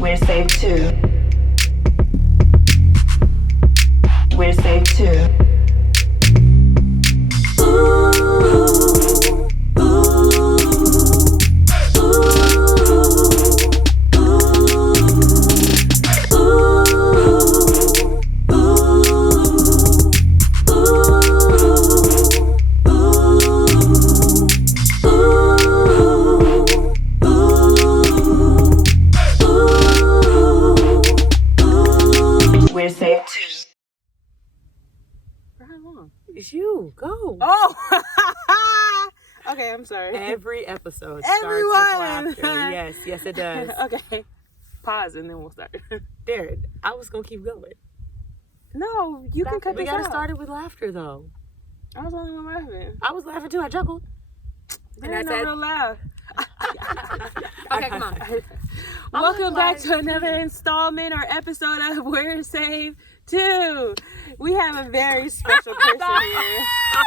We're safe too. We're safe too. We're safe too. It's you. Go. Oh. Okay, I'm sorry. Every episode Everyone. starts with laughter. Yes, yes, it does. Okay. Pause and then we'll start. There, I was gonna keep going. No, you can cut We this gotta out. start it with laughter, though. I was the only one laughing. I was laughing too. I chuckled. And I I said- real laugh. Okay, come on. Welcome back to another installment or episode of We're Safe 2. We have a very special person here.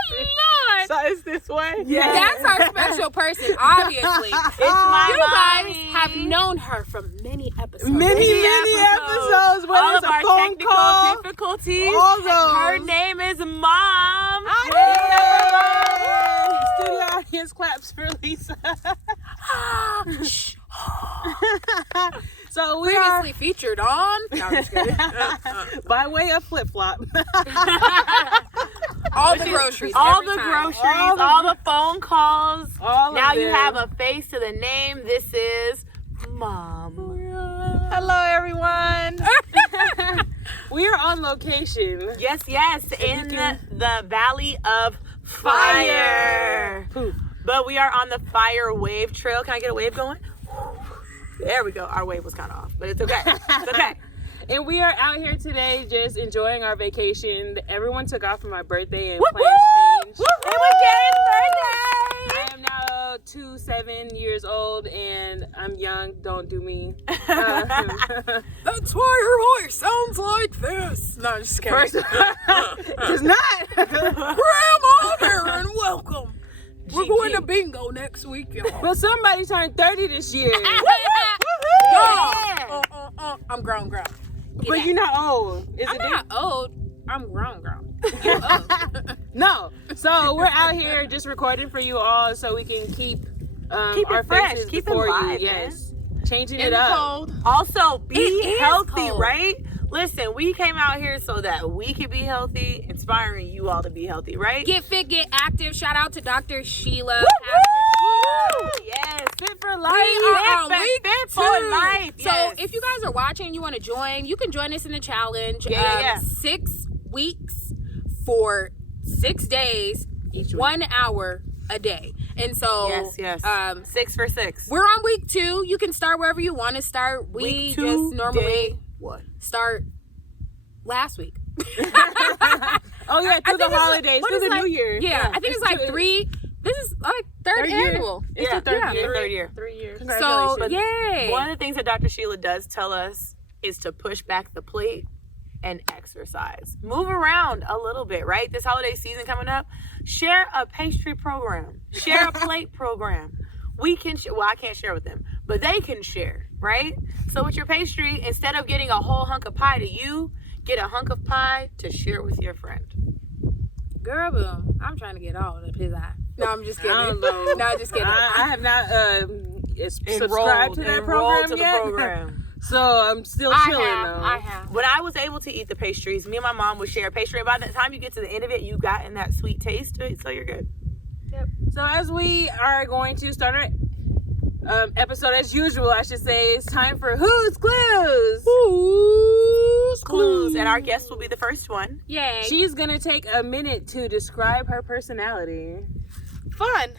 Lord. So it's this way? Yeah. That's our special person, obviously. It's my You guys mommy. have known her from many episodes. Many episodes. Whether All it's of a our phone technical call, difficulties. all those. Her name is Mom. Yay! Studio audience claps for Lisa. So we are Previously featured on. No, I'm just kidding. by way of flip flop. All the groceries. All every the time. groceries, all the phone calls. All Now of you them. have a face to the name. This is Mom. Hello, everyone. We are on location. Yes, yes, in can- the Valley of Fire. Poof. But we are on the Fire Wave Trail. Can I get a wave going? There we go. Our wave was kind of off, but it's okay. It's okay. And we are out here today just enjoying our vacation. Everyone took off for my birthday and Whoop, plans whoop. changed. It was Gary's I am now 27 years old and I'm young. Don't do me. That's why your voice sounds like this. No, I'm just kidding. First, it's not. Grandma Aaron, welcome. We're GG. going to bingo next week, y'all. But somebody turned 30 this year. I'm grown. But you're not old. Is I'm it not old. I'm grown. You old. No. So we're out here just recording for you all so we can keep Keep it our fresh. faces Keep it before live, you. man. Yes. Changing In it the up. cold. Also, be It is healthy, cold. right? Listen, we came out here so that we can be healthy, inspiring you all to be healthy, right? Get fit, get active. Shout out to Dr. Sheila. Woo! Pastor Sheila. Yes, fit for life. We are on Fit week fit for 2. life. So Yes. if you guys are watching and you want to join, you can join us in the challenge. Yeah. 6 weeks for 6 days, Each 1 hour a day. And so yes. 6 for 6. we're on week 2. You can start wherever you want to start. We Week just 2, normally day 1. start last week. Oh yeah, through the think it's like- holidays, what through is the like- New Year. Yeah, I think it's like 3. This is like third year. annual. It's Yeah, the third yeah, year. third year. 3 years. So Congratulations. yay. One of the things that Dr. Sheila does tell us is to push back the plate and exercise. Move around a little bit, right? This holiday season coming up, share a pastry program, share a plate program. We can, well, I can't share with them, but they can share, right? So with your pastry, instead of getting a whole hunk of pie to you, get a hunk of pie to share with your friend. Girl, boom. I'm trying to get all of the pizza. No, I'm just kidding. I don't know. No, just kidding. I have not subscribed to that Enrolled program to the yet. program. So I'm still chilling though. I have. When I was able to eat the pastries, me and my mom would share a pastry. And by the time you get to the end of it, you gotten that sweet taste to it, so you're good. So as we are going to start our episode as usual, I should say, it's time for Who's Clues. Who's Clues, and our guest will be the first one. Yay. She's gonna take a minute to describe her personality. Fun.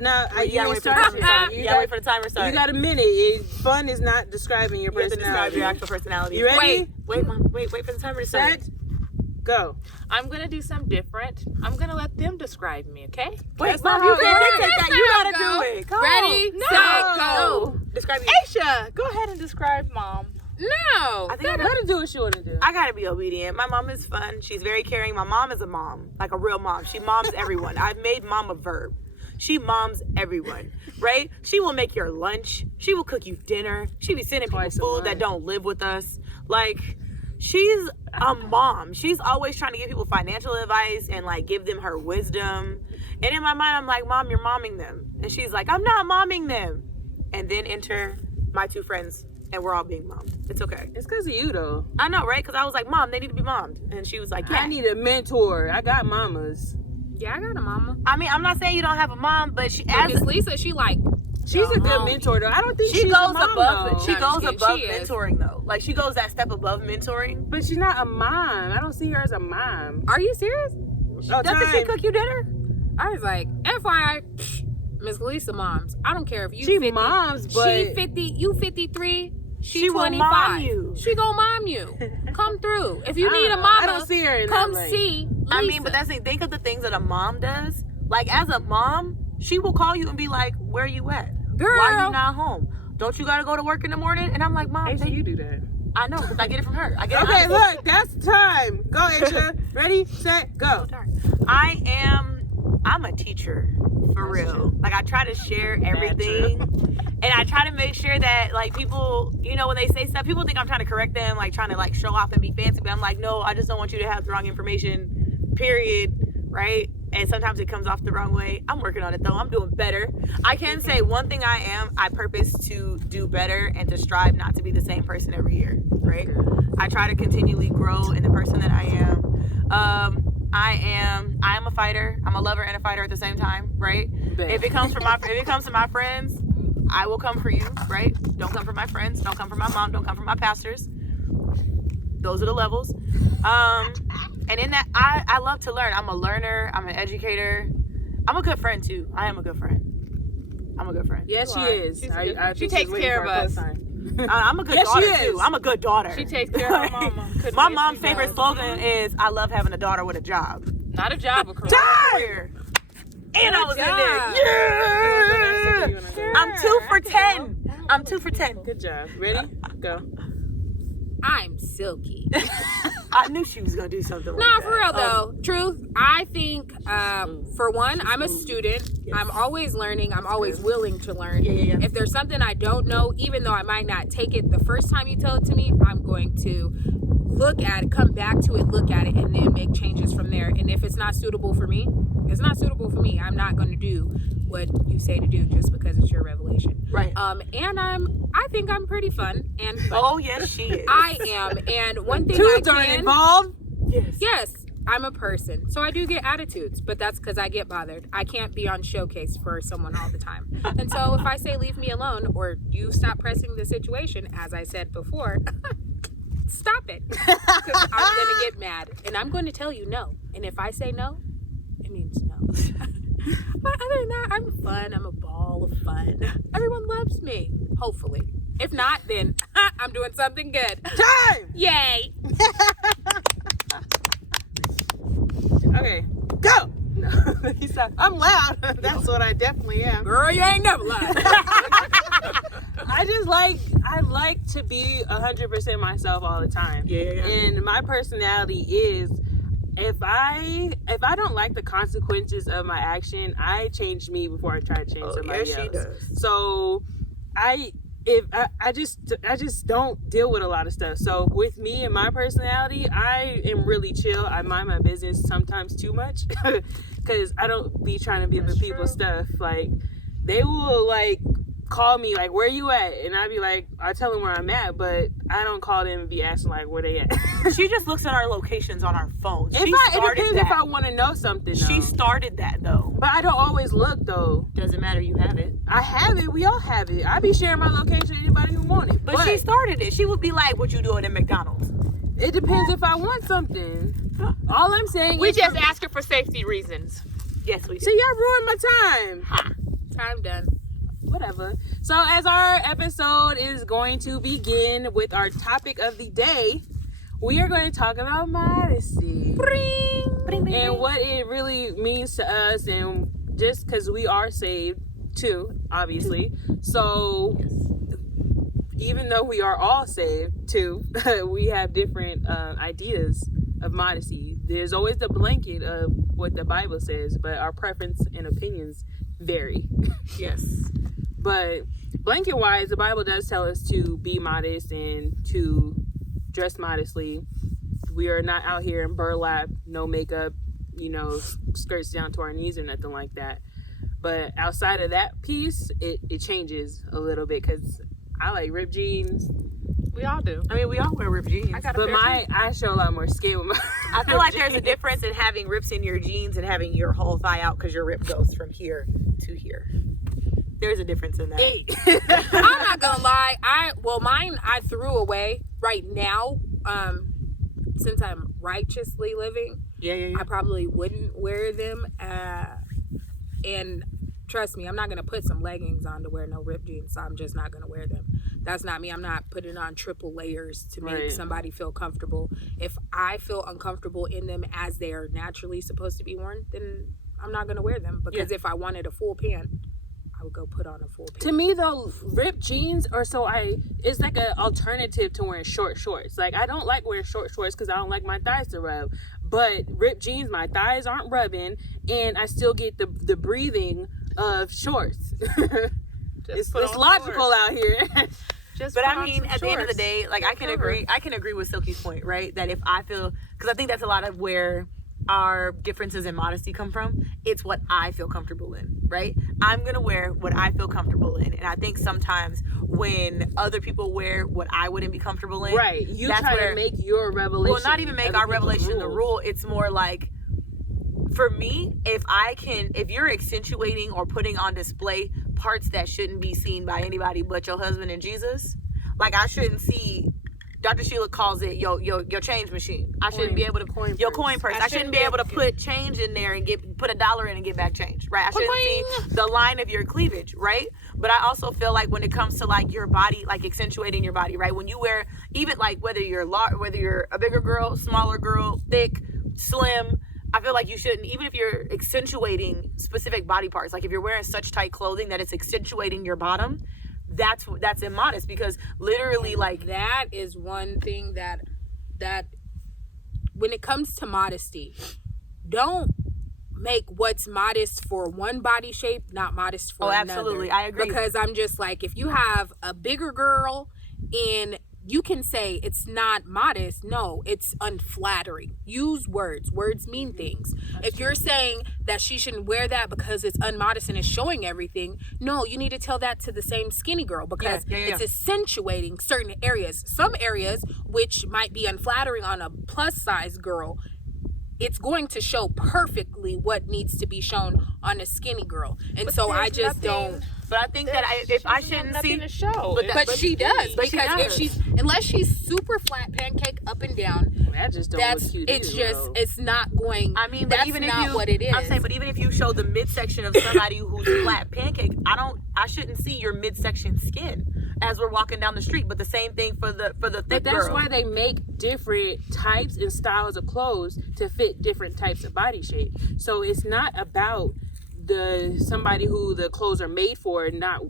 Now You gotta wait for the start. timer to start. You gotta wait for the timer to start. You got a minute. Fun is not describing your You have to describe personality. your actual personality. You ready? Wait for the timer to start. Set. Go. I'm gonna do something different. I'm gonna let them describe me, okay? Wait, not Mom, you how it can't works. dictate that. You gotta do it. Come Ready, on. set, go. Describe me. Aisha, go ahead and describe Mom. No. I think I Let her do what she want to do. I gotta be obedient. My mom is fun. She's very caring. My mom is a mom, like a real mom. She moms everyone. I've made mom a verb. She moms everyone, right? She will make your lunch. She will cook you dinner. She be sending people Twice a food that month. don't live with us. Like, she's a mom. She's always trying to give people financial advice and like give them her wisdom. And in my mind, I'm like, Mom, you're momming them. And she's like, I'm not momming them. And then enter my two friends, and we're all being mommed. It's okay. It's because of you, though. I know, right? Because I was like, Mom, they need to be mommed. And she was like, yeah. I need a mentor. I got mamas. Yeah, I got a mama. I mean, I'm not saying you don't have a mom, but she But as Miss Lisa, she like, She's a good homie. mentor, though. I don't think she she's goes a mom, above though. it. She No, goes she above is. mentoring though. Like she goes that step above mentoring. But she's not a mom. I don't see her as a mom. are you serious? Oh, Doesn't she cook you dinner? I was like, FYI, Miss Lisa moms. I don't care if you She 50, moms, but she 50, you 53, She will 25. mom you. She gonna mom you. Come through. If you I need a don't know. mama, I don't see her in come that light. see Lisa. I mean, but that's the think of the things that a mom does. Like as a mom, she will call you and be like, "Where you at? Girl. Why you not home? Don't you gotta go to work in the morning?" And I'm like, "Mom, Aisha, you do that. I know because I get it from her. I get Okay, it. look, that's time. Go, Aisha. Ready, set, go. I'm a teacher for real. Like I try to share everything, and I try to make sure that like people, you know, when they say stuff, people think I'm trying to correct them, like trying to like show off and be fancy. But I'm like, no, I just don't want you to have the wrong information. Period. Right? And sometimes it comes off the wrong way. I'm working on it though. I'm doing better. I can say one thing I purpose to do better and to strive not to be the same person every year. Right? I try to continually grow in the person that I am. I am a fighter. I'm a lover and a fighter at the same time, right? Bet. If it comes to my friends, I will come for you, right? Don't come for my friends. Don't come for my mom. Don't come for my pastors. Those are the levels. And in that, I love to learn. I'm a learner. I'm an educator. I'm a good friend too. I am a good friend. I'm a good friend. Yes, she You are. is. She's a I good- think she she's takes waiting care for of a us. cosign. I'm a good Yes, she daughter is. too. I'm a good daughter. She takes care of her mama. Couldn't My be if mom's she favorite does. slogan is, "I love having a daughter with a job." Not a job, a career. Career. And I was in there. Good Yeah. job. I'm 2 for 10. I'm 2 for 10. Good job. Ready? Go. I'm silky. I knew she was gonna do something like Nah, that. for real though. Truth, I think for one, I'm a student. I'm always learning. I'm always willing to learn. Yeah. If there's something I don't know, even though I might not take it the first time you tell it to me, I'm going to look at it, come back to it, look at it, and then make changes from there. And if it's not suitable for me, it's not suitable for me. I'm not going to do what you say to do just because it's your revelation. Right. And I think I'm pretty fun and funny. Oh yes, she is. I am. And one thing Tooth I aren't can. involved. Yes, I'm a person. So I do get attitudes, but that's because I get bothered. I can't be on showcase for someone all the time. And so if I say leave me alone or you stop pressing the situation, as I said before, stop it. 'Cause I'm going to get mad and I'm going to tell you no. And if I say no, it means no. But other than that, I'm fun. I'm a ball of fun. Everyone loves me, hopefully. If not, then I'm doing something good. Time. Yay. Okay. Go. No. He said, I'm loud. That's what I definitely am. Girl, you ain't never lied. I like to be 100% myself all the time. Yeah. And my personality is, if I don't like the consequences of my action, I change me before I try to change somebody yes, else. she does. So I just don't deal with a lot of stuff. So with me and my personality, I am really chill. I mind my business sometimes too much because I don't be trying to be with people's stuff. Like they will like call me like, where you at? And I be like, I tell them where I'm at, but I don't call them and be asking like where they at. She just looks at our locations on our phone. It depends if I want to know something. She Though. started that though. But I don't always look though. Doesn't matter. You have it. I have it. We all have it. I be sharing my location with anybody who want it. But she started it. She would be like, "What you doing at McDonald's?" It depends if I want something. All I'm saying We is just ask her for safety reasons. Yes, we do. see, y'all ruined my time. Time done. Whatever. So as our episode is going to begin with our topic of the day, we are going to talk about modesty and what it really means to us, and just because we are saved too, obviously. So even though we are all saved too, we have different ideas of modesty. There's always the blanket of what the Bible says, but our preference and opinions vary. Yes. But blanket wise, the Bible does tell us to be modest and to dress modestly. We are not out here in burlap, no makeup, skirts down to our knees or nothing like that. But outside of that piece, it changes a little bit because I like ripped jeans. We all do. I mean, we all wear ripped jeans. But I show a lot more skin with my I feel like there's a difference in having rips in your jeans and having your whole thigh out because your rip goes from here to here. There's a difference in that. I'm not gonna lie. Mine I threw away right now. Since I'm righteously living, Yeah. I probably wouldn't wear them. And trust me, I'm not gonna put some leggings on to wear no ripped jeans. So I'm just not gonna wear them. That's not me. I'm not putting on triple layers to make somebody feel comfortable. If I feel uncomfortable in them as they are naturally supposed to be worn, then I'm not gonna wear them. Because if I wanted a full pant, I would go put on a full pant. To me though, ripped jeans it's like an alternative to wearing short shorts. Like I don't like wearing short shorts because I don't like my thighs to rub. But ripped jeans, my thighs aren't rubbing, and I still get the breathing of shorts. It's logical out here. But I mean, at the end of the day, like I can agree with Silky's point, right? That if I feel, because I think that's a lot of where our differences in modesty come from. It's what I feel comfortable in, right? I'm gonna wear what I feel comfortable in, and I think sometimes when other people wear what I wouldn't be comfortable in, right? You try to make your revelation. Well, not even make our revelation the rule. It's more like, for me, if you're accentuating or putting on display parts that shouldn't be seen by anybody but your husband and Jesus, like I shouldn't see. Dr. Sheila calls it your change machine. I shouldn't be able to coin purse. I shouldn't be able to put change in there and put $1 in and get back change, right? I shouldn't see the line of your cleavage, right? But I also feel like when it comes to like your body, like accentuating your body, right? When you wear, even like whether you're a bigger girl, smaller girl, thick, slim, I feel like you shouldn't, even if you're accentuating specific body parts, like if you're wearing such tight clothing that it's accentuating your bottom, that's immodest, because literally like that is one thing that when it comes to modesty, don't make what's modest for one body shape not modest for another. Absolutely, I agree. Because I'm just like, if you have a bigger girl and you can say it's not modest. No, it's unflattering. Use words. Words mean things. If you're saying that she shouldn't wear that because it's unmodest and it's showing everything, no, you need to tell that to the same skinny girl, because it's accentuating certain areas. Some areas which might be unflattering on a plus size girl, it's going to show perfectly what needs to be shown on a skinny girl. And so I just don't. But I think that if I shouldn't see to show, but she does, because unless she's super flat pancake up and down, that just don't look cute. It's not going. I mean, but even what it is. I'm saying, but even if you show the midsection of somebody who's flat pancake, I shouldn't see your midsection skin as we're walking down the street. But the same thing for the thick girl. That's why they make different types and styles of clothes to fit different types of body shape. So it's not about somebody who the clothes are made for, not,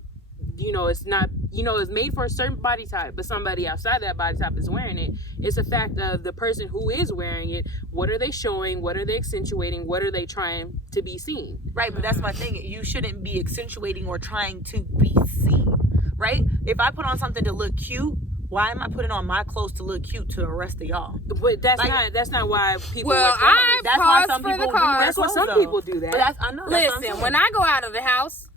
it's not, it's made for a certain body type, but somebody outside that body type is wearing it. It's a fact of the person who is wearing it. What are they showing? What are they accentuating? What are they trying to be seen? Right, but that's my thing. You shouldn't be accentuating or trying to be seen, right? If I put on something to look cute, why am I putting on my clothes to look cute to the rest of y'all? But that's not why people wear clothes. That's why some people do that. That's why some people do that. But I know. Listen, when I go out of the house,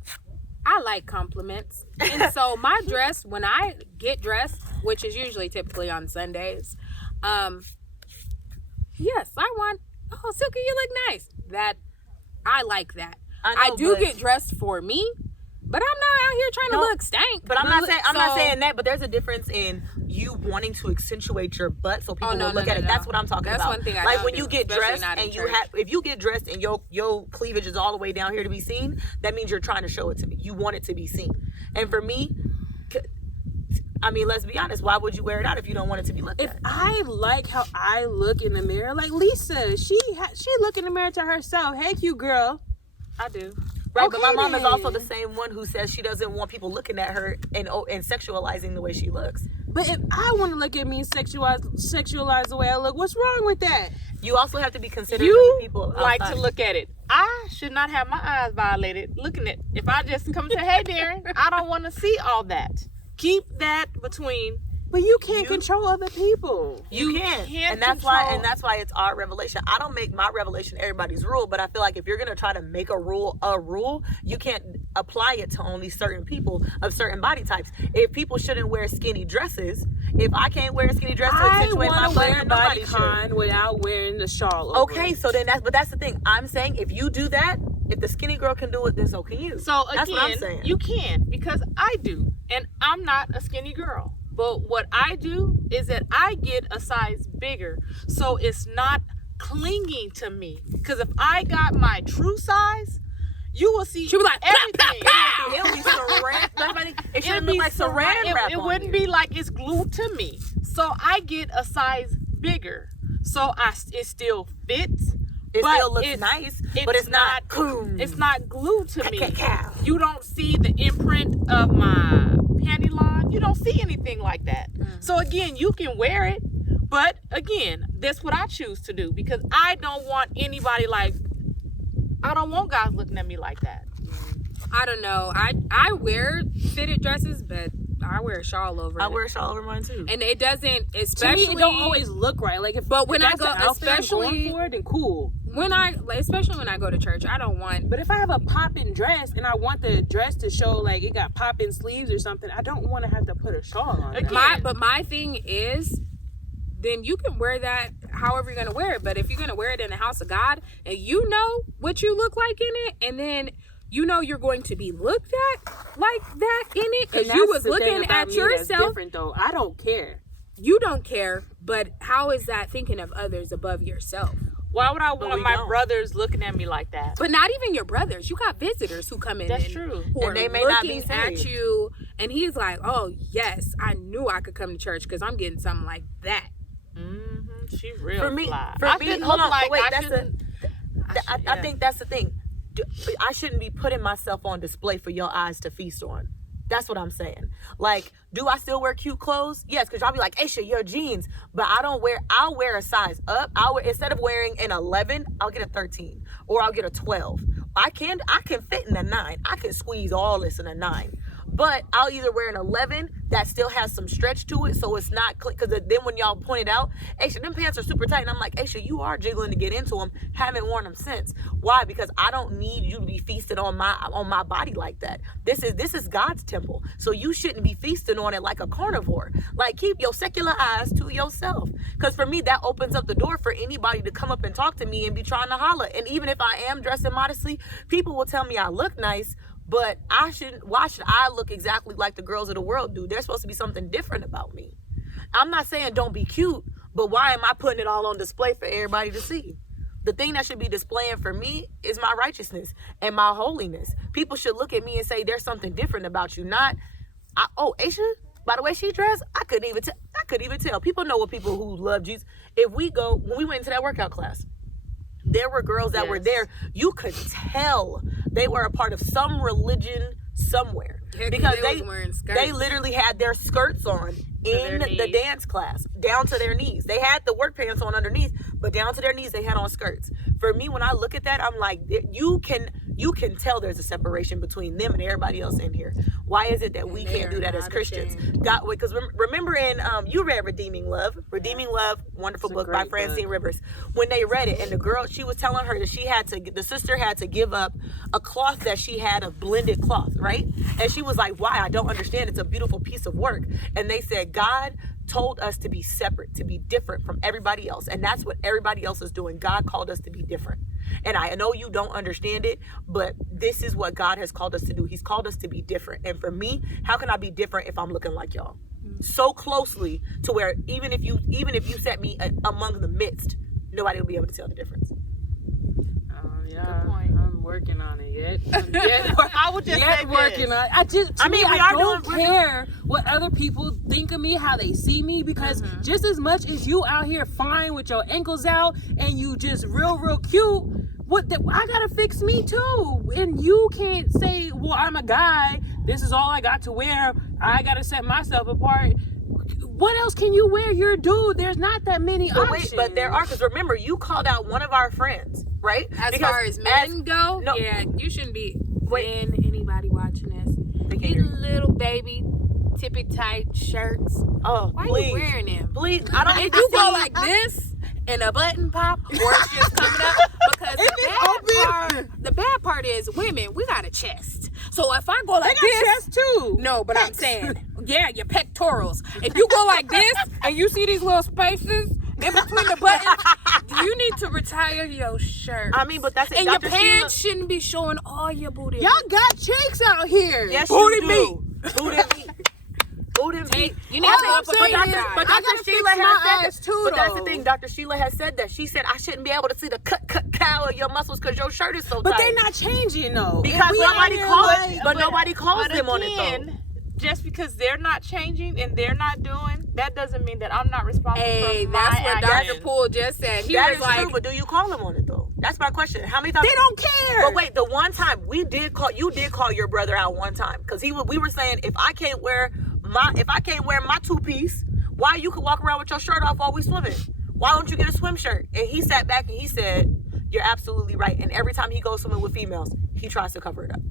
I like compliments. And so my dress, when I get dressed, which is usually typically on Sundays, yes, I want, oh, Silky, you look nice. I like that. I do get dressed for me. But I'm not out here trying to look stank. But I'm not saying that. But there's a difference in you wanting to accentuate your butt so people will look at it. No. That's what I'm talking about. That's one thing I like don't when do, you get dressed and if you get dressed and your cleavage is all the way down here to be seen, that means you're trying to show it to me. You want it to be seen. And for me, I mean, let's be honest. Why would you wear it out if you don't want it to be looked at? If I like how I look in the mirror, like Lisa, she look in the mirror to herself. Hey, cute girl. I do. Right, okay, but my mom is also the same one who says she doesn't want people looking at her and sexualizing the way she looks. But if I want to look at me and sexualize the way I look, what's wrong with that? You also have to be considerate of the people like to look at it I should not have my eyes violated looking at. If I just come and say, "Hey, Darren," I don't want to see all that. Keep that between. But you can't control other people. You can't, can't and that's control- why it's our revelation. I don't make my revelation everybody's rule, but I feel like if you're gonna try to make a rule, you can't apply it to only certain people of certain body types. If people shouldn't wear skinny dresses, if I can't wear a skinny dress to I accentuate my want to wear butt, nobody should. bodycon without wearing the shawl over Okay, it. so then that's the thing. I'm saying if you do that, if the skinny girl can do it, then so can you. So That's what I'm again, saying. you can because I do, and I'm not a skinny girl. But what I do is that I get a size bigger, so it's not clinging to me. Because if I got my true size, you will see She'll be like, everything. It'll be saran. It should It'll look like saran wrap. It on wouldn't you. be like it's glued to me. So I get a size bigger, so it still fits. It but still looks nice, but it's not. It's not glued to me. Cow. You don't see the imprint of my panty line. You don't see anything like that. So again, you can wear it, but again, that's what I choose to do because I don't want anybody I don't want guys looking at me like that. I don't know. I wear fitted dresses, but I wear a shawl over I it. wear a shawl over mine too. And it doesn't, To especially me, it don't always look right. Like if, But when if I that's go- the outfit I'm especially- going for, then cool. especially when I go to church, I don't want. But if I have a popping dress and I want the dress to show like it got popping sleeves or something, I don't want to have to put a shawl on. Again, that. My thing is, then you can wear that however you're gonna wear it. But if you're gonna wear it in the house of God and you know what you look like in it, and then you know you're going to be looked at like that in it because And you that's was the thing looking about at me that's yourself. different though. I don't care. You don't care, but how is that thinking of others above yourself? why would I want we my don't. brothers looking at me like that? But not even your brothers. You got visitors who come in. That's and, true. Who And are they may not be looking at saved. you, and he's like, "Oh yes, I knew I could come to church because I'm getting something like that." She real For me, fly. for I me, shouldn't hold look on, like wait, I that's shouldn't- I think that's the thing. I shouldn't be putting myself on display for your eyes to feast on. That's what I'm saying. Like, do I still wear cute clothes? Yes, because y'all be like, Aisha, your jeans. But I'll wear a size up. Instead of wearing an 11, I'll get a 13. Or I'll get a 12. I can fit in a 9. I can squeeze all this in a 9. But I'll either wear an 11 that still has some stretch to it, so it's not because then when y'all pointed out, Aisha, them pants are super tight, and I'm like, Aisha, you are jiggling to get into them. Haven't worn them since. Why? Because I don't need you to be feasted on my body like that. This is God's temple, so you shouldn't be feasting on it like a carnivore. Like, keep your secular eyes to yourself. Because for me, that opens up the door for anybody to come up and talk to me and be trying to holler. And even if I am dressing modestly, people will tell me I look nice. But why should I look exactly like the girls of the world do? There's supposed to be something different about me. I'm not saying don't be cute, but why am I putting it all on display for everybody to see? The thing that should be displaying for me is my righteousness and my holiness. People should look at me and say there's something different about you. Aisha, by the way she dressed, I couldn't even tell. People know what people who love Jesus. When we went into that workout class, there were girls that were there. You could tell they were a part of some religion somewhere. Yeah, because they was wearing skirts. they literally had their skirts on in their the knees. dance class, down to their knees. They had the work pants on underneath, but down to their knees they had on skirts. For me, when I look at that, I'm like, you can tell there's a separation between them and everybody else in here. Why is it that we they can't do are that as not Christians? ashamed. Because remember in you read Redeeming Love, wonderful It's a book by great Francine book. Rivers. When they read it, and the girl, she was telling her that the sister had to give up a cloth that she had, a blended cloth, right? And she was like, why? I don't understand. It's a beautiful piece of work. And they said, God told us to be separate, to be different from everybody else. And that's what everybody else is doing. God called us to be different. And I know you don't understand it, but this is what God has called us to do. He's called us to be different. And for me, how can I be different if I'm looking like y'all? So closely to where even if you set me among the midst, nobody will be able to tell the difference. Yeah, point. I'm working on it yet. I would just say working this. on it. I mean, we are don't doing- care what other people think of me, how they see me, because just as much as you out here fine with your ankles out and you just real cute, I gotta fix me too. And you can't say, well, I'm a guy, this is all I got to wear, I gotta set myself apart. What else can you wear? You're a dude. There's not that many options. But there are, because remember, you called out one of our friends. right? As Because far as men go, no. yeah, you shouldn't be. Wait. When anybody watching this, They can't these hear you. little baby tippy tight shirts. Oh, Why please, you wearing them? please, I don't need If to you see. go like this and a button pop, or it's just coming up, because the bad part is women, we got a chest. So if I go like this, chest too. no, but I'm saying, yeah, your pectorals. If you go like this and you see these little spaces in between the buttons, you need to retire your shirt. I mean, but that's it. And your Dr. pants Sheila- shouldn't be showing all your booty. Y'all got cheeks out here. Yes, Booty you do. meat. Booty meat. Booty meat. You need All to go I'm up a saying bigger is, size. But I Dr. gotta Sheila fix my has said ass that. too, But that's the though. thing. Dr. Sheila has said that. She said I shouldn't be able to see the cow of your muscles because your shirt is so But tight. they're not changing though. because And we out nobody here calls. like- But nobody calls them on it though. again, just because they're not changing and they're not doing, that doesn't mean that I'm not responsible Hey, for that's my what actions. Dr. Poole just said. He That was is like, true, but do you call them on it though? That's my question. How many times? They don't care. But wait, the one time you did call your brother out one time because we were saying if I can't wear my two piece, why you could walk around with your shirt off while we swimming? Why don't you get a swim shirt? And he sat back and he said, "You're absolutely right." And every time he goes swimming with females, he tries to cover it up.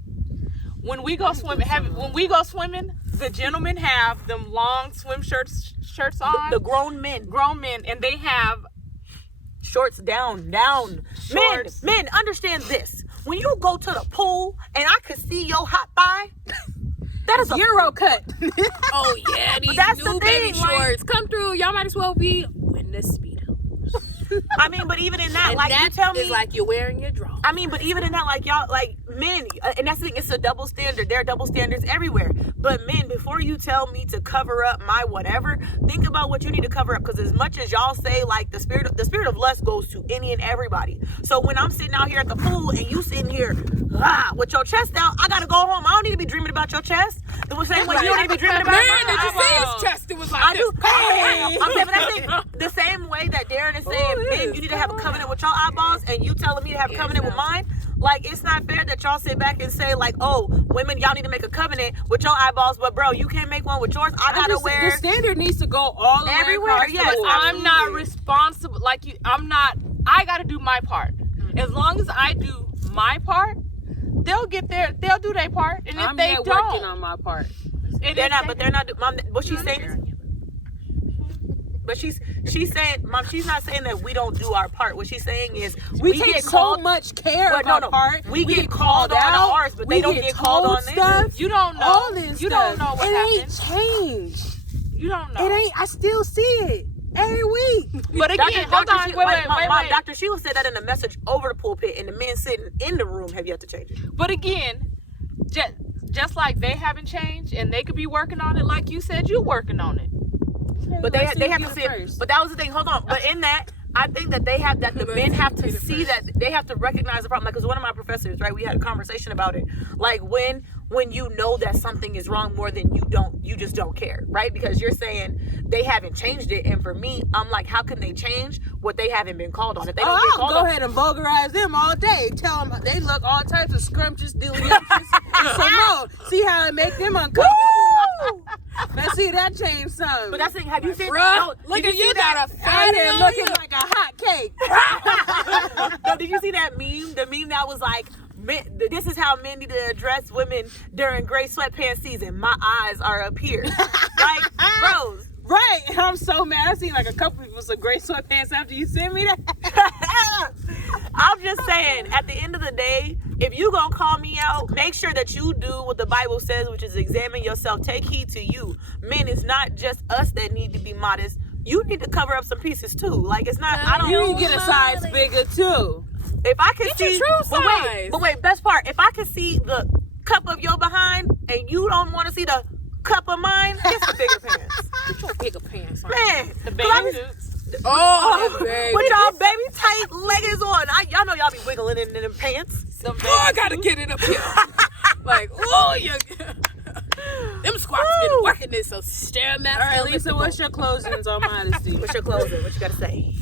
When we go swimming, the gentlemen have them long swim shirts on. The grown men, grown men, and they have shorts down. Shorts. Men, understand this. When you go to the pool and I could see your hot thigh, that is a Euro cut. oh yeah, these that's the new baby thing, like- shorts come through. Y'all might as well be in the Speedo. I mean, but even in that, And like you that tell me, is like you're wearing your drawers. I mean, but even in that, like y'all, like men, and that's the thing, it's a double standard. There are double standards everywhere. But men, before you tell me to cover up my whatever, think about what you need to cover up. Because as much as y'all say, like the spirit of lust goes to any and everybody. So when I'm sitting out here at the pool and you sitting here with your chest out, I gotta go home. I don't need to be dreaming about your chest. The same way you don't need to be dreaming about Man, mine. did you see his chest? It was like I this. do. I'm saying, but that's it. The same way that Darren is saying, men, you need to have a covenant with your eyeballs, and you telling me to have a covenant with mine. Like, it's not fair that y'all sit back and say, like, oh, women, y'all need to make a covenant with your eyeballs, but bro, you can't make one with yours. I gotta wear The standard needs to go all the everywhere. way across Yes, the board. I'm not responsible. Like you, I got to do my part. As long as I do my part, they'll do their part. And if I'm they yet don't, working on my part. they're not. But they're not. Mom, what she's saying. But she's saying, Mom, she's not saying that we don't do our part. What she's saying is We take get so called. much care But of no, our no. part. We get called on out. ours, but We they don't get called told on theirs. stuff. you don't know. All this you stuff. don't know what it happened. ain't changed. You don't know. It ain't. I still see it every week. But again, hold on. Wait. Mom, Dr. Sheila said that in a message over the pulpit, and the men sitting in the room have yet to change it. But again, just like they haven't changed, and they could be working on it, like you said, you're working on it. But they have to see it. first. But that was the thing. Hold on. But in that, I think that the men have to see that they have to recognize the problem. Like, because one of my professors, right, we had a conversation about it. Like when you know that something is wrong more than you just don't care, right? Because you're saying they haven't changed it, and for me, I'm like, how can they change what they haven't been called on? If they don't get I'll called go on, ahead and vulgarize them all day. Tell them they look all types of scrumptious, delicious. So no, see how I make them uncomfortable. Let's see that change something. but that's the thing. Have you seen? Bruh, No, look did at you, see got a out fat here on looking you. like a hot cake. No, did you see that meme? The meme that was like, this is how men need to address women during gray sweatpants season. My eyes are up here. Like, bros. Right, and I'm so mad. I seen like a couple people with some gray sweatpants after you sent me that. I'm just saying, at the end of the day, if you gonna call me out, make sure that you do what the Bible says, which is examine yourself. Take heed to you. Men, it's not just us that need to be modest. You need to cover up some pieces too. Like, it's not. I don't. You can get a size bigger too. If I can Get see, your true size. but wait, best part. If I can see the cup of your behind, and you don't want to see the cup of mine, get some bigger pants, Put your bigger pants on. man. The 'Cause I baby be- suits. Oh, baby. With y'all baby tight leggings on, y'all know y'all be wiggling in them pants. Oh, I gotta get it up here. Like, oh, you. Them squats been working this, so Stairmaster. All right, Lisa, what's your closings on modesty? What's your closing? What you gotta say?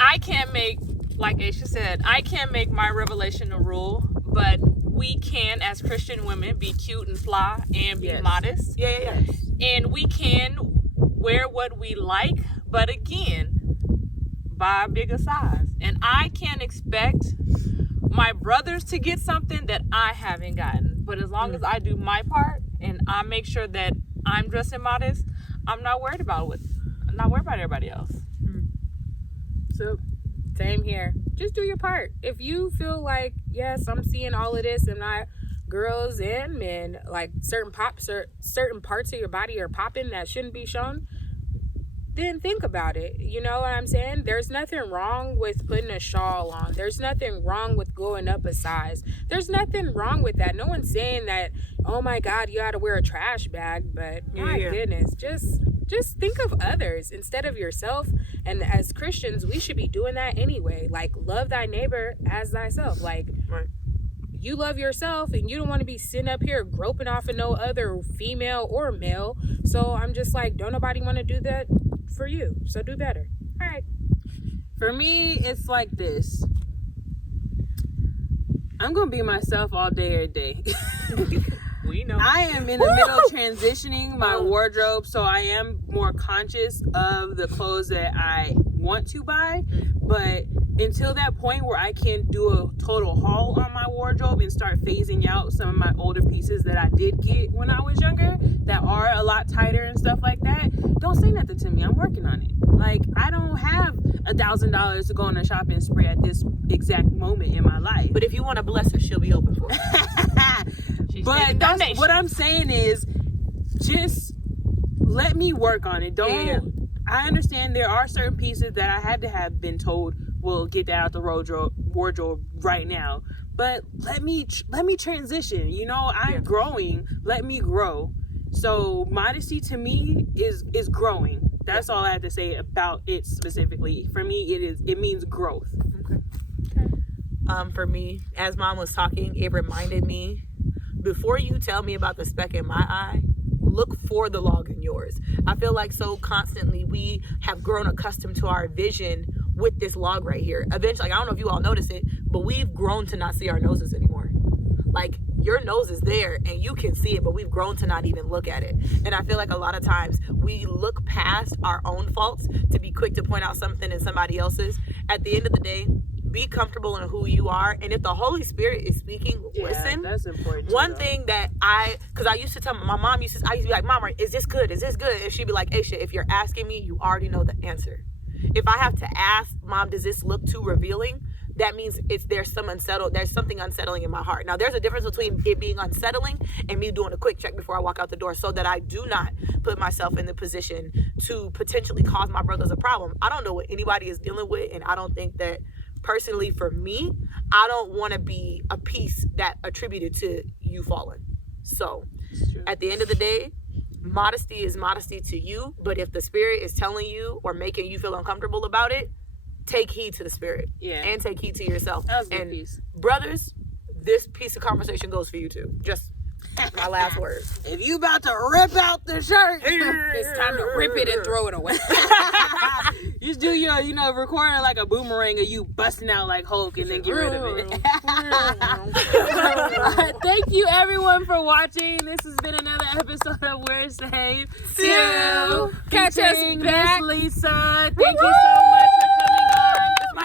I can't make, like Aisha said, I can't make my revelation a rule, but we can, as Christian women, be cute and fly and be modest. buy a bigger size. And I can't expect my brothers to get something that I haven't gotten. But as long as I do my part and I make sure that I'm dressing modest, I'm not worried about everybody else. So, same here. Just do your part. If you feel like, yes, I'm seeing all of this and girls and men, like certain parts of your body are popping that shouldn't be shown, then think about it. You know what I'm saying? There's nothing wrong with putting a shawl on. There's nothing wrong with going up a size. There's nothing wrong with that. No one's saying that, oh my God, you gotta wear a trash bag, but my goodness, just think of others instead of yourself. And as Christians, we should be doing that anyway. Like, love thy neighbor as thyself. Like, you love yourself and you don't want to be sitting up here groping off of no other female or male. So I'm just like, don't nobody want to do that for you. So do better. All right. For me, it's like this. I'm going to be myself all day, every day. We know. I am in the middle of transitioning my wardrobe, so I am more conscious of the clothes that I want to buy. But until that point where I can do a total haul on my wardrobe and start phasing out some of my older pieces that I did get when I was younger that are a lot tighter and stuff like that, don't say nothing to me. I'm working on it. Like, I don't have $1,000 to go on a shopping spree at this exact moment in my life. But if you want to bless her, she'll be open for it. But that's what I'm saying is, just let me work on it. Don't. I understand there are certain pieces that I had to have been told will get that out the wardrobe right now. But let me transition. You know, I'm growing. Let me grow. So modesty to me is growing. That's all I have to say about it specifically. For me, it means growth. Okay. For me, as Mom was talking, it reminded me, before you tell me about the speck in my eye, look for the log in yours. I feel like so constantly we have grown accustomed to our vision with this log right here. Eventually, I don't know if you all notice it, but we've grown to not see our noses anymore. Like, your nose is there and you can see it, but we've grown to not even look at it. And I feel like a lot of times we look past our own faults to be quick to point out something in somebody else's. At the end of the day, be comfortable in who you are. And if the Holy Spirit is speaking, listen. That's important. One thing that because I used to tell my mom, I used to be like, Mom, is this good? Is this good? And she'd be like, Aisha, if you're asking me, you already know the answer. If I have to ask, Mom, does this look too revealing? That means there's something unsettling in my heart. Now, there's a difference between it being unsettling and me doing a quick check before I walk out the door so that I do not put myself in the position to potentially cause my brothers a problem. I don't know what anybody is dealing with, and I don't think that, personally for me, I don't want to be a piece that attributed to you falling. So, at the end of the day, modesty is modesty to you, but if the Spirit is telling you or making you feel uncomfortable about it, take heed to the Spirit. And take heed to yourself. That was a good and piece. Brothers, this piece of conversation goes for you too. Just my last word. If you about to rip out the shirt, It's time to rip it and throw it away. you just do your, recording like a boomerang of you busting out like Hulk and then get rid of it. Thank you everyone for watching. This has been another episode of We're Safe. Catch us back. Miss Lisa. Thank you so much for coming on.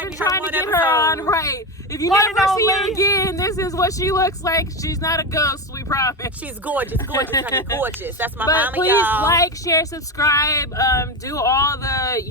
We're trying to get her on right. If you never see her again, this is what she looks like. She's not a ghost, we promise. She's gorgeous, honey, gorgeous. That's my But mama, please y'all. like, share, subscribe, do all the,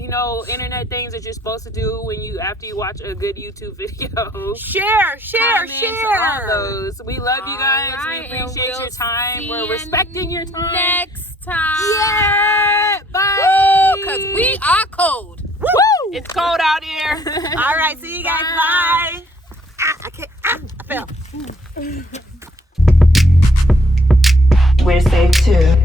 internet things that you're supposed to do after you watch a good YouTube video. Share. All those. We love you guys. Alright, We and appreciate we'll your time. see We're you respecting your time. Next time. Yeah. Bye. Because we are cold. Woo. It's cold out here. All right, see you guys. Bye. I can't. I fell. We're safe too.